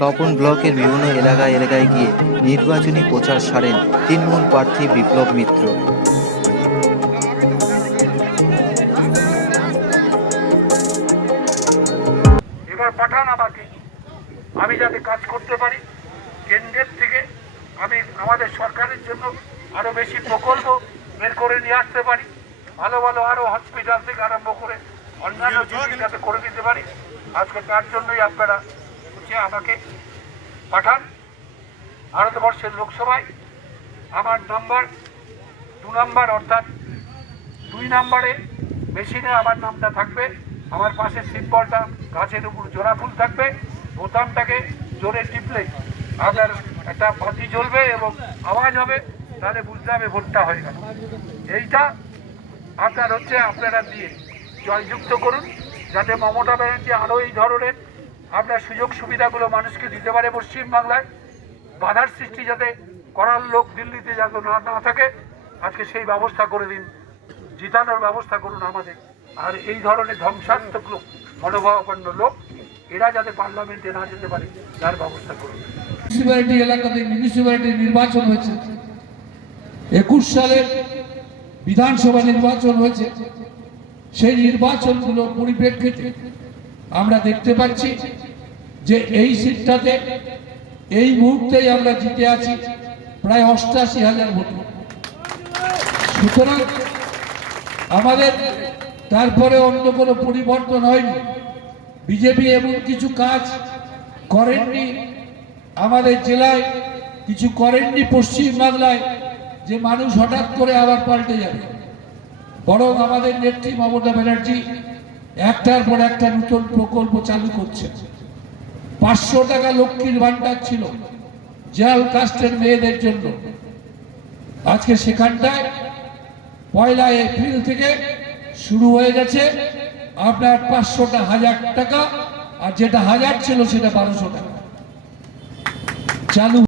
তপন ব্লকের বিভিন্ন এলাকায় গিয়ে নির্বাচনী প্রচার সারেন তৃণমূল প্রার্থী বিপ্লব মিত্র। এবার পাঠান আমাকে, আমি যাতে কাজ করতে পারি কেন্দ্রের থেকে, আমি আমাদের সরকারের জন্য আরো বেশি প্রকল্প বের করে নিয়ে আসতে পারি, ভালো ভালো আরো হসপিটাল থেকে আরম্ভ করে অন্যান্য জিনিস যাতে করে দিতে পারি। আজকে তার জন্যই আপনারা আমাকে পাঠান। ভারতবর্ষের লোকসভায় আমার নাম্বার 2 নাম্বার, অর্থাৎ 2 নাম্বারে মেশিনে আমার নামটা থাকবে, আমার পাশে সিম্বলটা গাছের উপর জোড়া ফুল থাকবে, বোতামটাকে জোরে টিপলে আপনার একটা বাতি জ্বলবে এবং আওয়াজ হবে, তাহলে বুঝতে হবে ভোটটা হয়ে গেল। এইটা আপনার আপনারা দিয়ে জয়যুক্ত করুন, যাতে মমতা ব্যানার্জি আরও এই ধরনের আপনার সুযোগ সুবিধাগুলো মানুষকে দিতে পারে। পশ্চিমবাংলায় বাধার সৃষ্টি যাতে করার লোক দিল্লিতে যাতে না থাকে, আজকে সেই ব্যবস্থা করে দিন, জিতানোর ব্যবস্থা করুন আমাদের। আর এই ধরনের ধ্বংসাত্মক লোক, মনোভাবাপন্ন লোক, এরা যাতে পার্লামেন্টে না যেতে পারে তার ব্যবস্থা করুন। মিউনিসিপ্যালিটি এলাকাতে মিউনিসিপ্যালিটি নির্বাচন হয়েছে, 21 সালের বিধানসভা নির্বাচন হয়েছে। সেই নির্বাচনগুলোর পরিপ্রেক্ষিতে আমরা দেখতে পাচ্ছি যে এই সিটটাতে এই মুহূর্তেই আমরা জিতে আছি প্রায় 88,000 ভোট। সুতরাং আমাদের তারপরে অন্য কোনো পরিবর্তন হয়নি। বিজেপি এমন কিছু কাজ করেননি আমাদের জেলায়, কিছু করেননি পশ্চিমবাংলায় যে মানুষ হঠাৎ করে আবার পাল্টে যাবে। বরং আমাদের নেত্রী মমতা ব্যানার্জি একটার পর একটা নতুন প্রকল্প চালু করছে। 500 টাকা লক্ষ্মীর ভান্ডার ছিল জেনারেল কাস্টের মেয়েদের জন্য, আজকে সেখানটায় 1 এপ্রিল থেকে শুরু হয়ে গেছে আপনার 500টা 1000 টাকা, আর যেটা 1000 ছিল সেটা 1200 টাকা চালু।